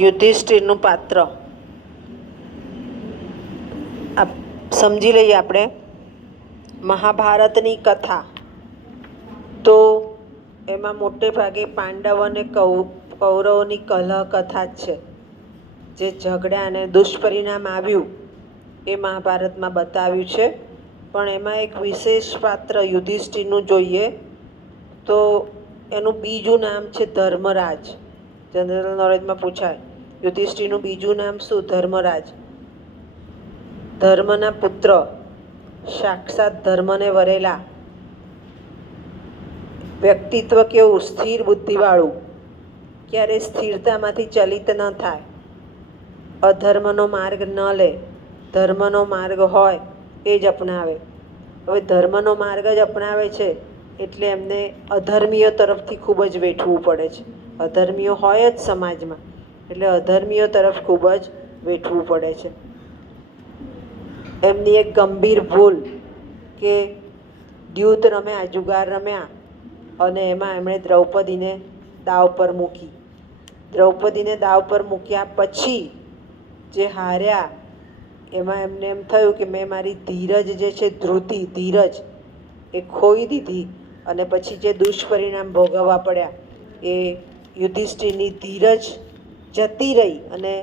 યુધિષ્ઠિરનું પાત્ર સમજી લઈએ આપણે. મહાભારતની કથા તો એમાં મોટે ભાગે પાંડવ અને કૌરવોની કલહ કથા જ છે. જે ઝઘડા અને દુષ્પરિણામ આવ્યું એ મહાભારતમાં બતાવ્યું છે. પણ એમાં એક વિશેષ પાત્ર યુધિષ્ઠિરનું જોઈએ તો એનું બીજું નામ છે ધર્મરાજ. જનરલ નોલેજમાં પૂછાય યુધિષ્ઠિરનું બીજું નામ શું? ધર્મરાજ. ધર્મના પુત્ર, સાક્ષાત ધર્મને વરેલા, વ્યક્તિત્વ કેવું? સ્થિર બુદ્ધિવાળું, ક્યારે સ્થિરતામાંથી ચલિત ન થાય, અધર્મનો માર્ગ ન લે, ધર્મનો માર્ગ હોય એ જ અપનાવે. હવે ધર્મનો માર્ગ જ અપનાવે છે એટલે એમને અધર્મીઓ તરફથી ખૂબ જ વેઠવું પડે છે. અધર્મીઓ હોય જ સમાજમાં એટલે અધર્મીઓ તરફ ખૂબ જ વેઠવું પડે છે. એમની એક ગંભીર ભૂલ કે દ્યુત રમ્યા, જુગાર રમ્યા અને એમાં એમણે દ્રૌપદીને દાવ પર મૂકી. દ્રૌપદીને દાવ પર મૂક્યા પછી જે હાર્યા એમાં એમને એમ થયું કે મેં મારી ધીરજ જે છે, ધીરજ એ ખોઈ દીધી અને પછી જે દુષ્પરિણામ ભોગવવા પડ્યા એ યુધિષ્ઠિરની ધીરજ જતી રહી અને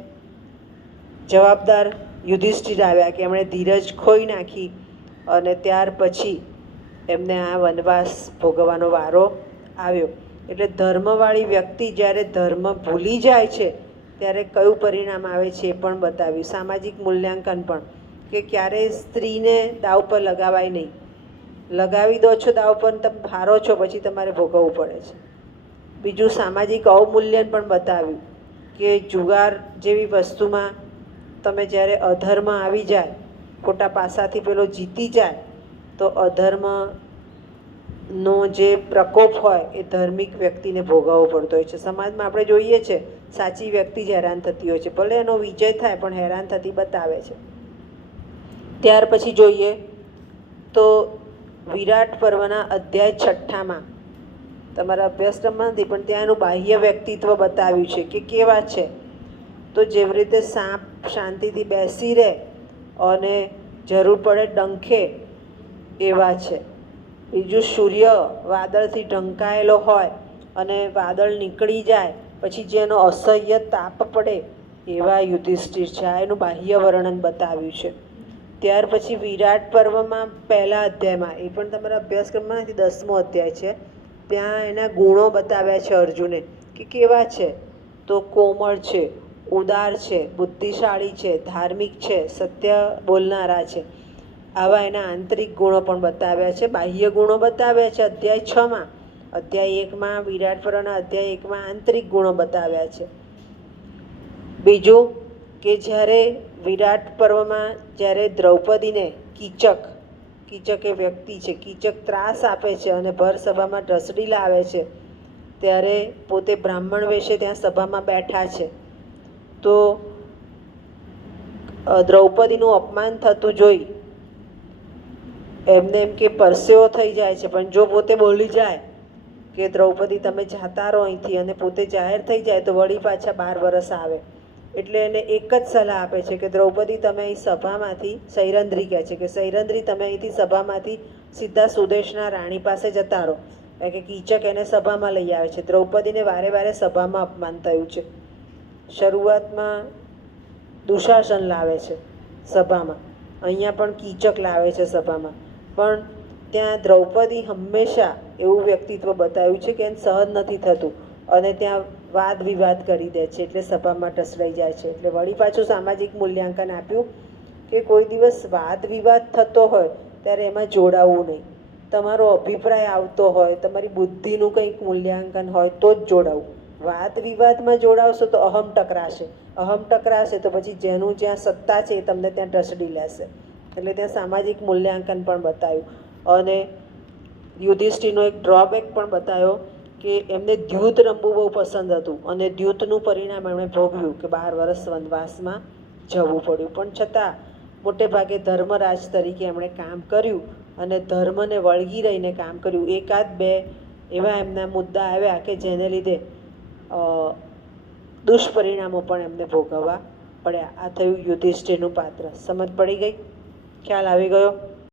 જવાબદાર યુધિષ્ઠિર આવ્યા કે એમણે ધીરજ ખોઈ નાખી અને ત્યાર પછી એમને આ વનવાસ ભોગવવાનો વારો આવ્યો. એટલે ધર્મવાળી વ્યક્તિ જ્યારે ધર્મ ભૂલી જાય છે ત્યારે કયું પરિણામ આવે છે એ પણ બતાવ્યું. સામાજિક મૂલ્યાંકન પણ કે ક્યારેય સ્ત્રીને દાવ પર લગાવાય નહીં. લગાવી દો છો દાવ પર, તમે હારો છો પછી તમારે ભોગવવું પડે છે. બીજું સામાજિક અવમૂલ્યન પણ બતાવ્યું કે જુગાર જેવી વસ્તુમાં તમે જ્યારે અધર્મ આવી જાય, ખોટા પાસાથી પેલો જીતી જાય તો અધર્મનો જે પ્રકોપ હોય એ ધાર્મિક વ્યક્તિને ભોગવવો પડતો હોય છે. સમાજમાં આપણે જોઈએ છે સાચી વ્યક્તિ જ હેરાન થતી હોય છે, ભલે એનો વિજય થાય પણ હેરાન થતી બતાવે છે. ત્યાર પછી જોઈએ તો વિરાટ પર્વના અધ્યાય 6માં, તમારા અભ્યાસક્રમમાં નથી પણ ત્યાં એનું બાહ્ય વ્યક્તિત્વ બતાવ્યું છે કે કેવા છે. તો જેવી રીતે સાપ શાંતિથી બેસી રહે અને જરૂર પડે ડંખે એવા છે. બીજું સૂર્ય વાદળથી ઢંકાયેલો હોય અને વાદળ નીકળી જાય પછી જેનો અસહ્ય તાપ પડે એવા યુધિષ્ઠિર છે. આ એનું બાહ્ય વર્ણન બતાવ્યું છે. ત્યાર પછી વિરાટ પર્વમાં પહેલા અધ્યાયમાં, એ પણ તમારા અભ્યાસક્રમમાં નથી, 10મો અધ્યાય છે, ત્યાં એના ગુણો બતાવ્યા છે અર્જુને કે કેવા છે. તો કોમળ છે, ઉદાર છે, બુદ્ધિશાળી છે, ધાર્મિક છે, સત્ય બોલનારા છે. આવા એના આંતરિક ગુણો પણ બતાવ્યા છે. બાહ્ય ગુણો બતાવ્યા છે અધ્યાય 6માં. અધ્યાય 1માં, વિરાટ પર્વના અધ્યાય 1માં આંતરિક ગુણો બતાવ્યા છે. બીજું કે જ્યારે વિરાટ પર્વમાં જ્યારે દ્રૌપદીને કીચક એ વ્યક્તિ છે, કીચક ત્રાસ આપે છે અને ભર સભામાં ઢસડી લાવે છે ત્યારે પોતે બ્રાહ્મણ વેશે ત્યાં સભામાં બેઠા છે તો દ્રૌપદીનું અપમાન થતું જોઈ એમને એમ કે પરસેવો થઈ જાય છે. પણ જો પોતે બોલી જાય કે દ્રૌપદી તમે જાતા રહો અહીંથી અને પોતે જાહેર થઈ જાય તો વળી પાછા 12 વર્ષ આવે. એટલે એને એક જ સલાહ આપે છે કે દ્રૌપદી તમે અહીં સભામાંથી, સૈરંદ્રી કહે છે કે સૈરંદ્રી તમે અહીંથી સભામાંથી સીધા સુદેશના રાણી પાસે જતા રહો. કારણ કે કીચક એને સભામાં લઈ આવે છે. દ્રૌપદીને વારે વારે સભામાં અપમાન થયું છે. શરૂઆતમાં દુશાસન લાવે છે સભામાં, અહીંયા પણ કીચક લાવે છે સભામાં. પણ ત્યાં દ્રૌપદી હંમેશા એવું વ્યક્તિત્વ બતાવ્યું છે કે એને સહન નથી થતું અને ત્યાં વાદ વિવાદ કરી દે છે એટલે સભામાં ઢસડાઈ જાય છે. એટલે વળી પાછું સામાજિક મૂલ્યાંકન આપ્યું કે કોઈ દિવસ વાદ વિવાદ થતો હોય ત્યારે એમાં જોડાવવું નહીં. તમારો અભિપ્રાય આવતો હોય, તમારી બુદ્ધિનું કંઈક મૂલ્યાંકન હોય તો જ જોડાવું. વાદ વિવાદમાં જોડાવશો તો અહમ ટકરાશે તો પછી જેનું જ્યાં સત્તા છે એ તમને ત્યાં ઢસડી લેશે. એટલે ત્યાં સામાજિક મૂલ્યાંકન પણ બતાવ્યું. અને યુધિષ્ઠિરનો એક ડ્રોબેક પણ બતાવ્યો કે એમને દ્યુત રમવું બહુ પસંદ હતું અને દ્યુતનું પરિણામ એમણે ભોગવ્યું કે 12 વર્ષ વનવાસમાં જવું પડ્યું. પણ છતાં મોટે ભાગે ધર્મરાજ તરીકે એમણે કામ કર્યું અને ધર્મને વળગી રહીને કામ કર્યું. એકાદ બે એવા એમના મુદ્દા આવ્યા કે જેને લીધે દુષ્પરિણામો પણ એમને ભોગવવા પડ્યા. આ થયું યુધિષ્ઠિરનું પાત્ર. સમજ પડી ગઈ? ખ્યાલ આવી ગયો?